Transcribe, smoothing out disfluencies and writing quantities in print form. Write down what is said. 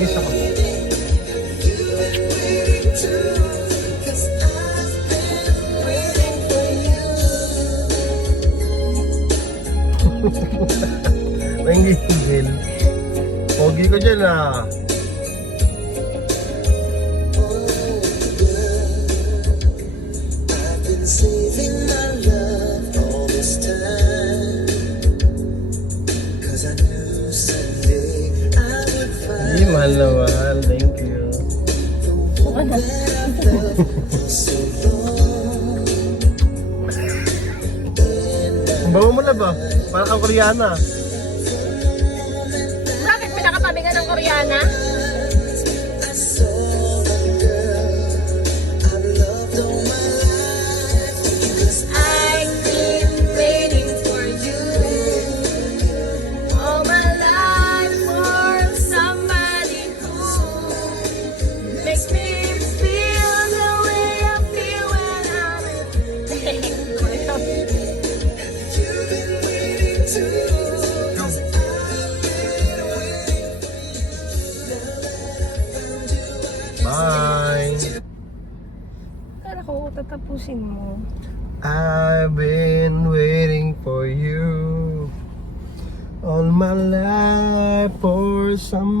Kiss ako. Nanggigil. Pogi ko dyan ah. Saving my love all this time, 'cause I knew someday I would find Hindi, mahal na mahal. Thank you. the one that I felt for so long. Ang bango mo na ba? Parang kang Koreana. Bakit pinakatabi ka ng Koreana? I saw the girl I've loved all my life, 'cause I've been waiting for you all my life, for somebody who makes me feel the way I feel when I'm with you. you've been waiting too. Bye. Kala ko tatapusin mo. I've been waiting for you all my life for some